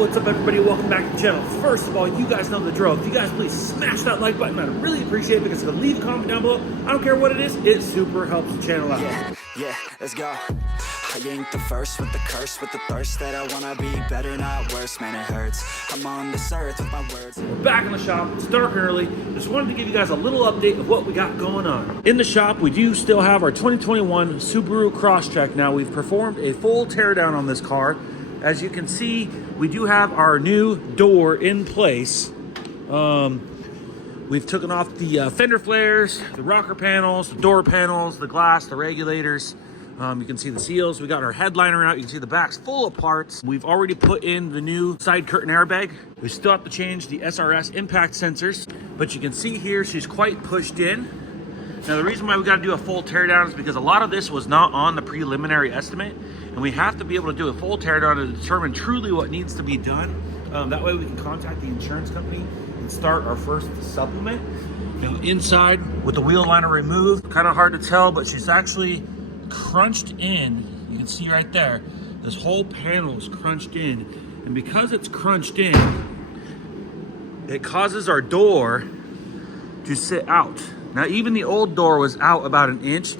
what's up everybody? Welcome back to the channel. First of all, you guys know the drill. If you guys please smash that like button, I'd really appreciate it, because if you leave a comment down below, I don't care what it is, it super helps the channel out. Yeah, let's go. I ain't the first with the curse, with the thirst that I wanna be better, not worse. Man, it hurts. I'm on this earth with my words. We're back in the shop. It's dark and early. Just wanted to give you guys a little update of what we got going on. In the shop, we do still have our 2021 Subaru Crosstrek. Now, we've performed a full teardown on this car. As you can see, we do have our new door in place. We've taken off the fender flares, the rocker panels, the door panels, the glass, the regulators. You can see the seals. We got our headliner out. You can see the back's full of parts. We've already put in the new side curtain airbag. We still have to change the SRS impact sensors, but you can see here she's quite pushed in. Now, the reason why we got to do a full teardown is because a lot of this was not on the preliminary estimate, and we have to be able to do a full teardown to determine truly what needs to be done. That way we can contact the insurance company and start our first supplement. You know, inside with the wheel liner removed, kind of hard to tell, but she's actually crunched in. You can see right there, this whole panel is crunched in, and because it's crunched in, it causes our door to sit out. Now, even the old door was out about an inch.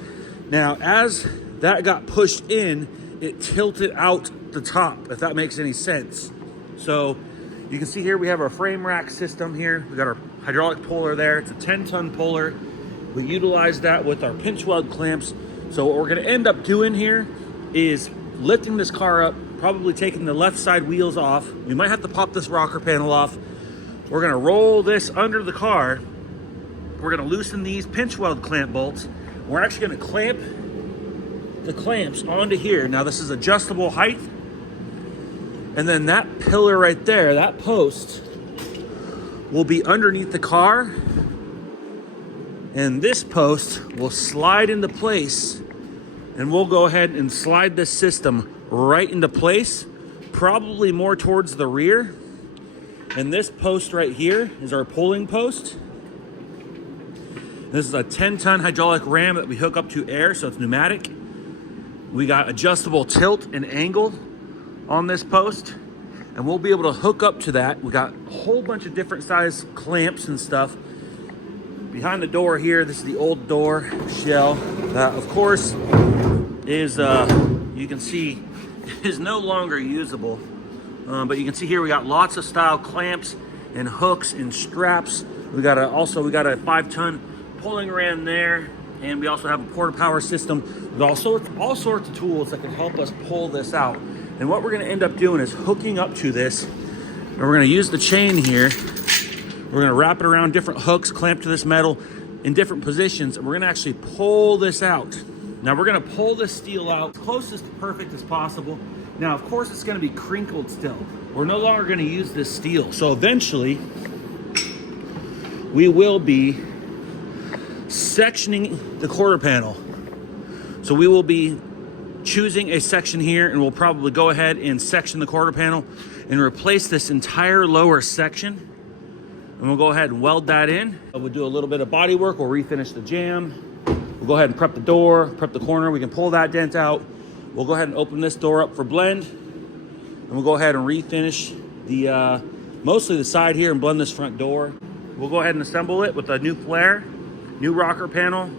Now, as that got pushed in, it tilted out the top, if that makes any sense. So you can see here we have our frame rack system here. We got our hydraulic puller there. It's a 10-ton puller. We utilize that with our pinch weld clamps. So what we're gonna end up doing here is lifting this car up, probably taking the left side wheels off. We might have to pop this rocker panel off. We're gonna roll this under the car. We're gonna loosen these pinch weld clamp bolts. We're actually gonna clamp the clamps onto here. Now, this is adjustable height. And then that pillar right there, that post, will be underneath the car. And this post will slide into place, and we'll go ahead and slide this system right into place, probably more towards the rear. And this post right here is our pulling post. This is a 10-ton hydraulic ram that we hook up to air, so it's pneumatic. We got adjustable tilt and angle on this post, and we'll be able to hook up to that. We got a whole bunch of different size clamps and stuff. Behind the door here, this is the old door shell that, of course, is, you can see, is no longer usable. But you can see here we got lots of style clamps and hooks and straps. We got a 5-ton pulling ram there, and we also have a quarter power system with all sorts of tools that can help us pull this out. And what we're going to end up doing is hooking up to this, and we're going to use the chain here. We're gonna wrap it around different hooks, clamp to this metal in different positions, and we're gonna actually pull this out. Now, we're gonna pull this steel out closest to perfect as possible. Now, of course, it's gonna be crinkled still. We're no longer gonna use this steel. So eventually, we will be sectioning the quarter panel. So we will be choosing a section here, and we'll probably go ahead and section the quarter panel and replace this entire lower section. And we'll go ahead and weld that in. We'll do a little bit of body work. We'll refinish the jamb. We'll go ahead and prep the door, prep the corner. We can pull that dent out. We'll go ahead and open this door up for blend. And we'll go ahead and refinish the mostly the side here and blend this front door. We'll go ahead and assemble it with a new flare, new rocker panel.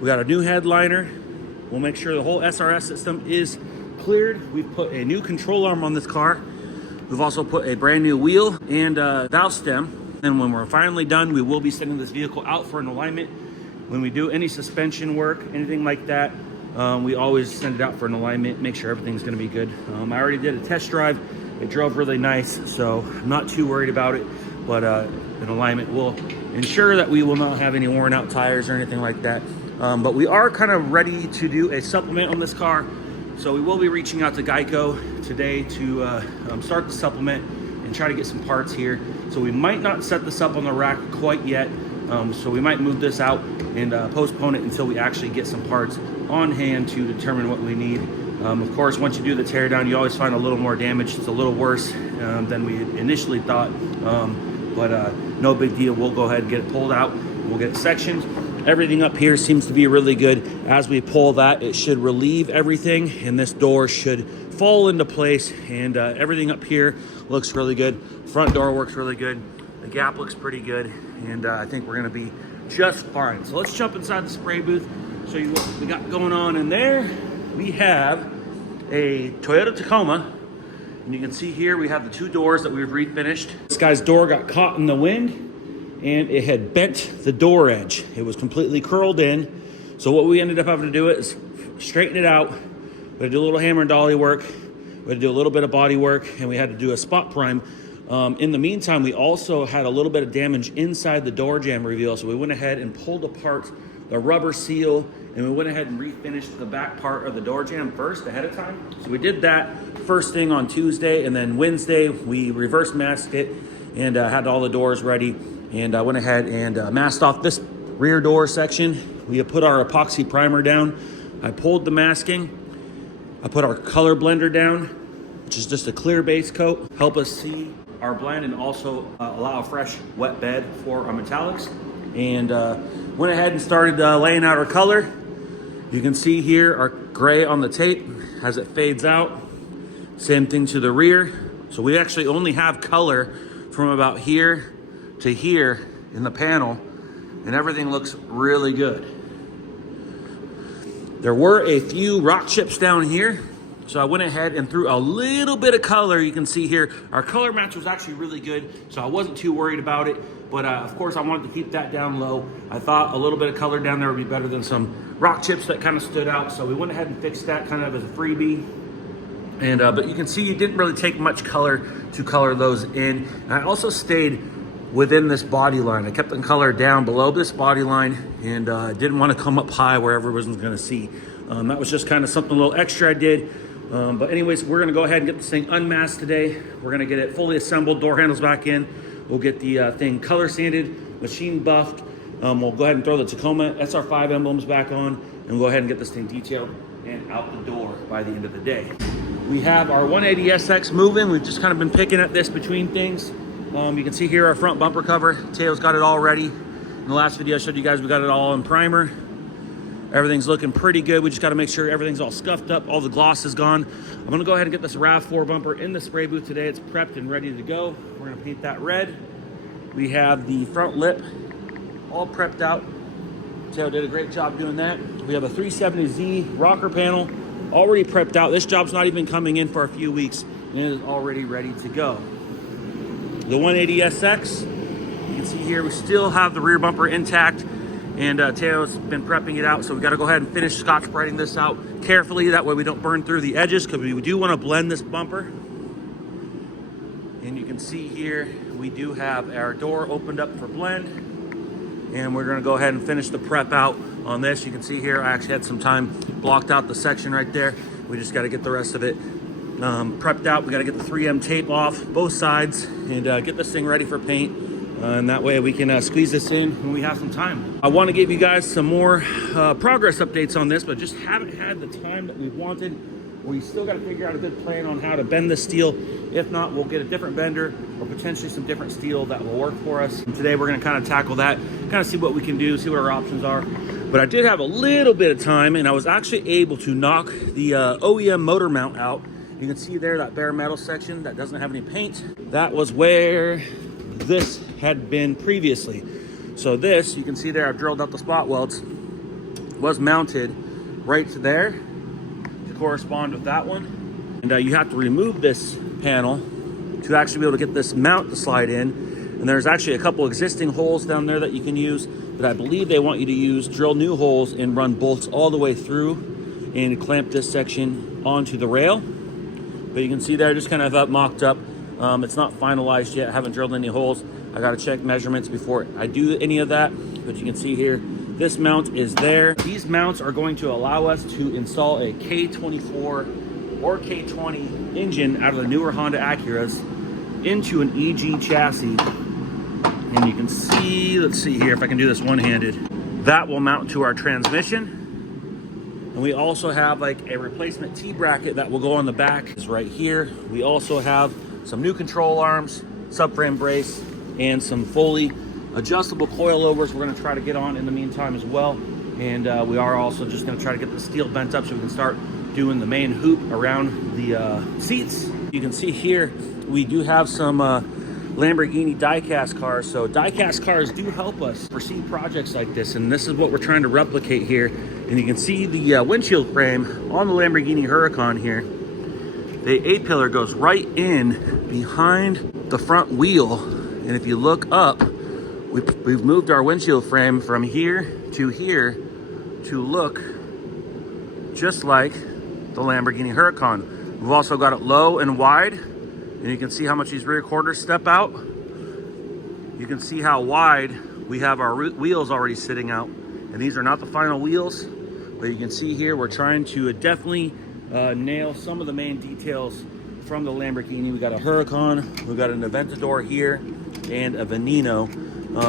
We got a new headliner. We'll make sure the whole SRS system is cleared. We've put a new control arm on this car. We've also put a brand new wheel and valve stem. And when we're finally done, we will be sending this vehicle out for an alignment. When we do any suspension work, anything like that, we always send it out for an alignment, make sure everything's gonna be good. I already did a test drive. It drove really nice, so I'm not too worried about it. But an alignment will ensure that we will not have any worn out tires or anything like that. But we are kind of ready to do a supplement on this car. So we will be reaching out to Geico today to start the supplement and try to get some parts here. So we might not set this up on the rack quite yet. So we might move this out and postpone it until we actually get some parts on hand to determine what we need. Of course, once you do the teardown, you always find a little more damage. It's a little worse than we initially thought. But no big deal. We'll go ahead and get it pulled out. We'll get it sectioned. Everything up here seems to be really good. As we pull that, it should relieve everything, and this door should fall into place, and everything up here looks really good. Front door works really good. The gap looks pretty good, and I think we're gonna be just fine. So let's jump inside the spray booth, show you what we got going on in there. We have a Toyota Tacoma, and you can see here we have the 2 doors that we've refinished. This guy's door got caught in the wind, and it had bent the door edge. It was completely curled in. So what we ended up having to do is straighten it out. We had to do a little hammer and dolly work. We had to do a little bit of body work, and we had to do a spot prime. In the meantime, we also had a little bit of damage inside the door jamb reveal, so we went ahead and pulled apart the rubber seal, and we went ahead and refinished the back part of the door jamb first ahead of time. So we did that first thing on Tuesday, and then Wednesday we reverse masked it and had all the doors ready, and I went ahead and masked off this rear door section. We put our epoxy primer down. I pulled the masking. I put our color blender down, which is just a clear base coat, help us see our blend and also allow a fresh wet bed for our metallics. And went ahead and started laying out our color. You can see here our gray on the tape as it fades out. Same thing to the rear. So we actually only have color from about here to here in the panel, and everything looks really good. There were a few rock chips down here, so I went ahead and threw a little bit of color. You can see here, our color match was actually really good, so I wasn't too worried about it. But of course, I wanted to keep that down low. I thought a little bit of color down there would be better than some rock chips that kind of stood out. So we went ahead and fixed that kind of as a freebie. And but you can see you didn't really take much color to color those in. And I also stayed within this body line. I kept the color down below this body line, and didn't want to come up high where everyone was going to see. That was just kind of something a little extra I did. But anyways, we're going to go ahead and get this thing unmasked today. We're going to get it fully assembled, door handles back in. We'll get the thing color sanded, machine buffed. We'll go ahead and throw the Tacoma SR5 emblems back on, and we'll go ahead and get this thing detailed and out the door by the end of the day. We have our 180SX moving. We've just kind of been picking at this between things. You can see here our front bumper cover. Teo's got it all ready. In the last video I showed you guys, we got it all in primer. Everything's looking pretty good. We just got to make sure everything's all scuffed up. All the gloss is gone. I'm going to go ahead and get this RAV4 bumper in the spray booth today. It's prepped and ready to go. We're going to paint that red. We have the front lip all prepped out. Teo did a great job doing that. We have a 370Z rocker panel already prepped out. This job's not even coming in for a few weeks, and it is already ready to go. The 180SX, you can see here, we still have the rear bumper intact, and Teo's been prepping it out, so we got to go ahead and finish scotch spreading this out carefully. That way we don't burn through the edges, because we do want to blend this bumper. And you can see here, we do have our door opened up for blend, and we're going to go ahead and finish the prep out on this. You can see here, I actually had some time blocked out the section right there. We just got to get the rest of it prepped out. We got to get the 3M tape off both sides and get this thing ready for paint. And that way we can squeeze this in when we have some time. I want to give you guys some more progress updates on this, but just haven't had the time that we wanted. We still got to figure out a good plan on how to bend this steel. If not, we'll get a different bender or potentially some different steel that will work for us. And today we're going to kind of tackle that, kind of see what we can do, see what our options are. But I did have a little bit of time, and I was actually able to knock the OEM motor mount out. You can see there that bare metal section that doesn't have any paint. That was where this had been previously. So this, you can see there, I've drilled out the spot welds, was mounted right there to correspond with that one. And you have to remove this panel to actually be able to get this mount to slide in. And there's actually a couple existing holes down there that you can use, but I believe they want you to use, drill new holes and run bolts all the way through and clamp this section onto the rail. But you can see there, just kind of mocked up. It's not finalized yet. I haven't drilled any holes. I got to check measurements before I do any of that. But you can see here, this mount is there. These mounts are going to allow us to install a K24 or K20 engine out of the newer Honda Acuras into an EG chassis. And you can see, let's see here if I can do this one-handed. That will mount to our transmission. And we also have like a replacement T-bracket that will go on the back. Is right here. We also have some new control arms, subframe brace, and some fully adjustable coilovers we're going to try to get on in the meantime as well. And we are also just going to try to get the steel bent up so we can start doing the main hoop around the seats. You can see here we do have some Lamborghini diecast cars. So diecast cars do help us proceed projects like this, and this is what we're trying to replicate here. And you can see the windshield frame on the Lamborghini Huracan here. The A-pillar goes right in behind the front wheel, and if you look up, we've moved our windshield frame from here to look just like the Lamborghini Huracan. We've also got it low and wide, and you can see how much these rear quarters step out. You can see how wide we have our wheels already sitting out, and these are not the final wheels, but you can see here we're trying to definitely nail some of the main details from the Lamborghini. We got a Huracan, we've got an Aventador here, and a Veneno.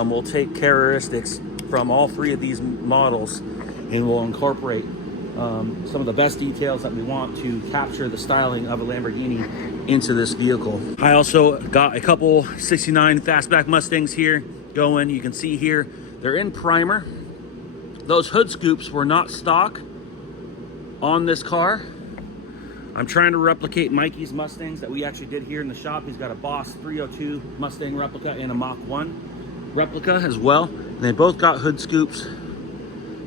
We'll take characteristics from all three of these models, and we'll incorporate some of the best details that we want to capture the styling of a Lamborghini into this vehicle. I also got a couple 69 fastback Mustangs here going. You can see here they're in primer. Those hood scoops were not stock on this car. I'm trying to replicate Mikey's Mustangs that we actually did here in the shop. He's got a Boss 302 Mustang replica and a Mach 1 replica as well, and they both got hood scoops.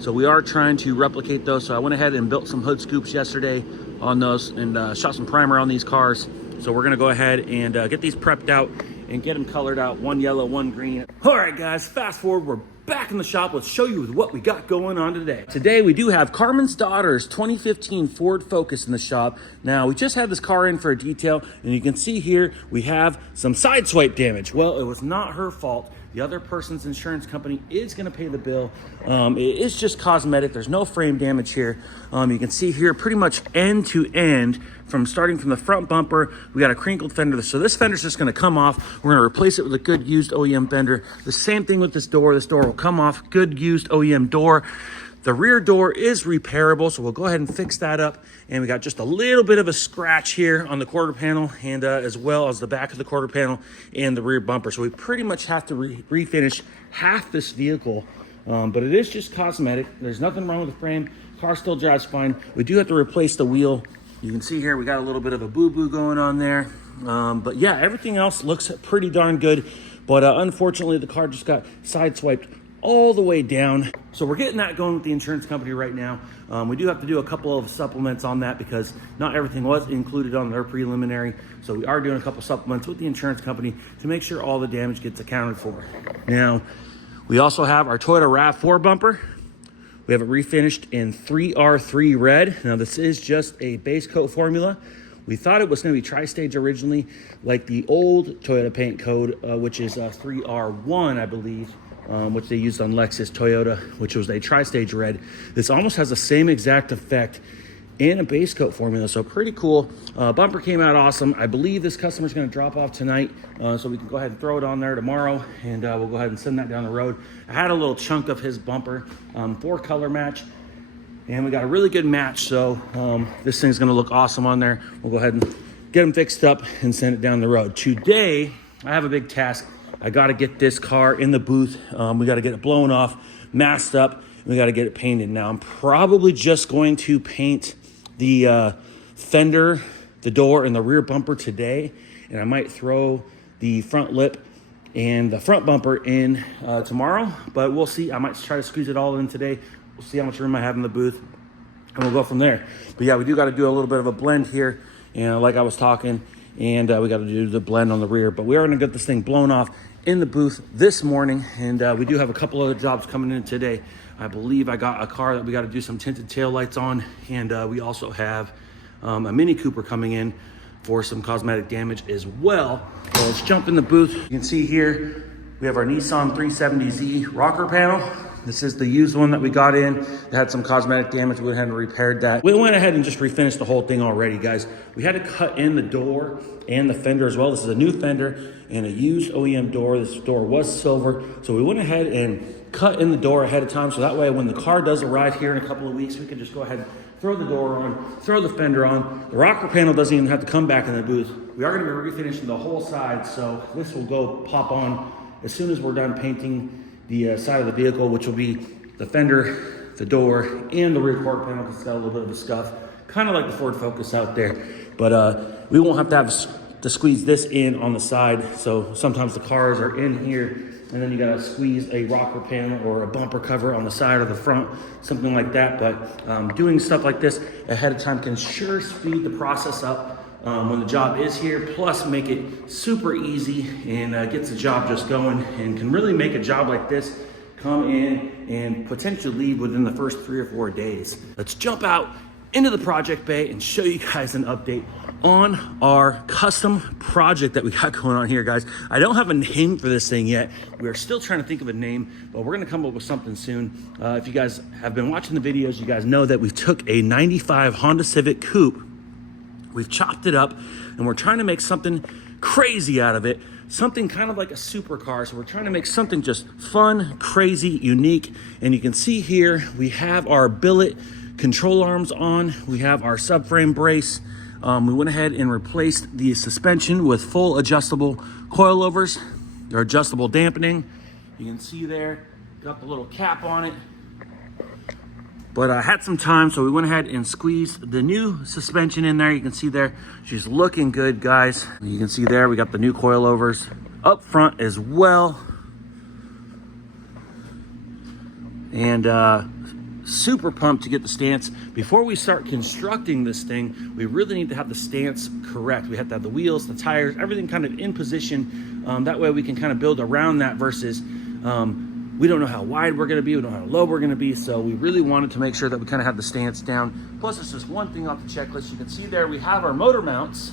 So we are trying to replicate those. So I went ahead and built some hood scoops yesterday on those and shot some primer on these cars. So we're gonna go ahead and get these prepped out and get them colored out, one yellow, one green. All right, guys, fast forward, we're back in the shop. Let's show you what we got going on today. Today we do have Karmen's daughter's 2015 Ford Focus in the shop. Now we just had this car in for a detail, and you can see here we have some side swipe damage. Well, it was not her fault. The other person's insurance company is going to pay the bill. It is just cosmetic. There's no frame damage here. You can see here pretty much end to end, from starting from the front bumper, we got a crinkled fender. So this fender's just going to come off. We're going to replace it with a good used OEM fender. The same thing with this door. This door will come off, good used OEM door. The rear door is repairable, so we'll go ahead and fix that up. And we got just a little bit of a scratch here on the quarter panel, and as well as the back of the quarter panel and the rear bumper. So we pretty much have to refinish half this vehicle, but it is just cosmetic. There's nothing wrong with the frame. Car still drives fine. We do have to replace the wheel. You can see here we got a little bit of a boo-boo going on there. But yeah, everything else looks pretty darn good. But unfortunately, the car just got sideswiped all the way down. So we're getting that going with the insurance company right now. We do have to do a couple of supplements on that because not everything was included on their preliminary. So we are doing a couple supplements with the insurance company to make sure all the damage gets accounted for. Now, we also have our Toyota RAV4 bumper. We have it refinished in 3R3 red. Now this is just a base coat formula. We thought it was going to be tri-stage originally, like the old Toyota paint code, which is 3R1, I believe. Which they used on Lexus, Toyota, which was a tri-stage red. This almost has the same exact effect in a base coat formula, so pretty cool. Bumper came out awesome. I believe this customer's gonna drop off tonight, so we can go ahead and throw it on there tomorrow, and we'll go ahead and send that down the road. I had a little chunk of his bumper, 4-color match, and we got a really good match, so this thing's gonna look awesome on there. We'll go ahead and get them fixed up and send it down the road. Today, I have a big task. I got to get this car in the booth. We got to get it blown off, masked up, and we got to get it painted. Now, I'm probably just going to paint the fender, the door, and the rear bumper today, and I might throw the front lip and the front bumper in tomorrow, but we'll see. I might try to squeeze it all in today. We'll see how much room I have in the booth, and we'll go from there. But yeah, we do got to do a little bit of a blend here, and like I was talking, and we got to do the blend on the rear. But we are going to get this thing blown off in the booth this morning, and we do have a couple other jobs coming in today. I believe I got a car that we got to do some tinted tail lights on, and we also have a Mini Cooper coming in for some cosmetic damage as well. So let's jump in the booth. You can see here we have our Nissan 370Z rocker panel. This is the used one that we got in. It had some cosmetic damage. We went ahead and repaired that. We went ahead and just refinished the whole thing already, guys. We had to cut in the door and the fender as well. This is a new fender and a used OEM door. This door was silver. So we went ahead and cut in the door ahead of time. So that way, when the car does arrive here in a couple of weeks, we can just go ahead and throw the door on, throw the fender on. The rocker panel doesn't even have to come back in the booth. We are gonna be refinishing the whole side. So this will go pop on as soon as we're done painting the side of the vehicle, which will be the fender, the door, and the rear quarter panel, because it's got a little bit of a scuff kind of like the Ford Focus out there, but we won't have to squeeze this in on the side. So sometimes the cars are in here, and then you gotta squeeze a rocker panel or a bumper cover on the side or the front, something like that. But doing stuff like this ahead of time can sure speed the process up when the job is here, plus make it super easy and gets the job just going, and can really make a job like this come in and potentially leave within the first 3 or 4 days. Let's jump out into the project bay and show you guys an update on our custom project that we got going on here, guys. I don't have a name for this thing yet. We're still trying to think of a name, but we're gonna come up with something soon. If you guys have been watching the videos, you guys know that we took a 95 Honda Civic Coupe, we've chopped it up, and we're trying to make something crazy out of it. Something kind of like a supercar. So we're trying to make something just fun, crazy, unique. And you can see here, we have our billet control arms on. We have our subframe brace. We went ahead and replaced the suspension with full adjustable coilovers. They're adjustable dampening. You can see there, got the little cap on it. But I had some time, so we went ahead and squeezed the new suspension in there. You can see there, she's looking good, guys. You can see there, we got the new coilovers up front as well. And super pumped to get the stance. Before we start constructing this thing, we really need to have the stance correct. We have to have the wheels, the tires, everything kind of in position. That way we can kind of build around that versus we don't know how wide we're gonna be, we don't know how low we're gonna be, so we really wanted to make sure that we kind of have the stance down. Plus, it's just one thing off the checklist. You can see there, we have our motor mounts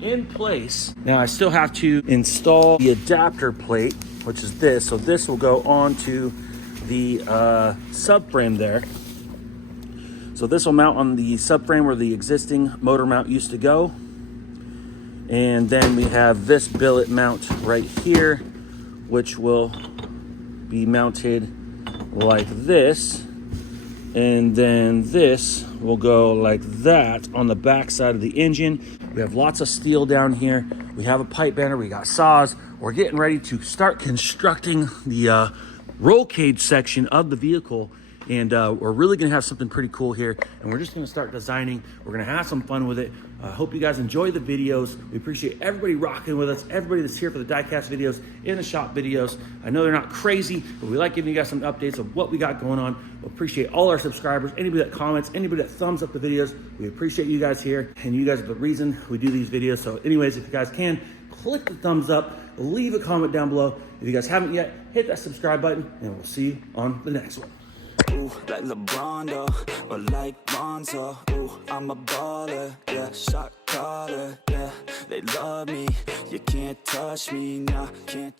in place. Now, I still have to install the adapter plate, which is this. So this will go onto the subframe there. So this will mount on the subframe where the existing motor mount used to go. And then we have this billet mount right here, which will be mounted like this, and then this will go like that on the back side of the engine. We have lots of steel down here. We have a pipe bender, we got saws. We're getting ready to start constructing the roll cage section of the vehicle, and we're really gonna have something pretty cool here, and we're just gonna start designing. We're gonna have some fun with it. I hope you guys enjoy the videos. We appreciate everybody rocking with us, everybody that's here for the Diecast videos, in the shop videos. I know they're not crazy, but we like giving you guys some updates of what we got going on. We appreciate all our subscribers, anybody that comments, anybody that thumbs up the videos. We appreciate you guys here, and you guys are the reason we do these videos. So anyways, if you guys can, click the thumbs up, leave a comment down below. If you guys haven't yet, hit that subscribe button, and we'll see you on the next one. Ooh, like LeBron, though, or like Lonzo. Ooh, I'm a baller, yeah, shot caller, yeah. They love me, you can't touch me, nah, can't.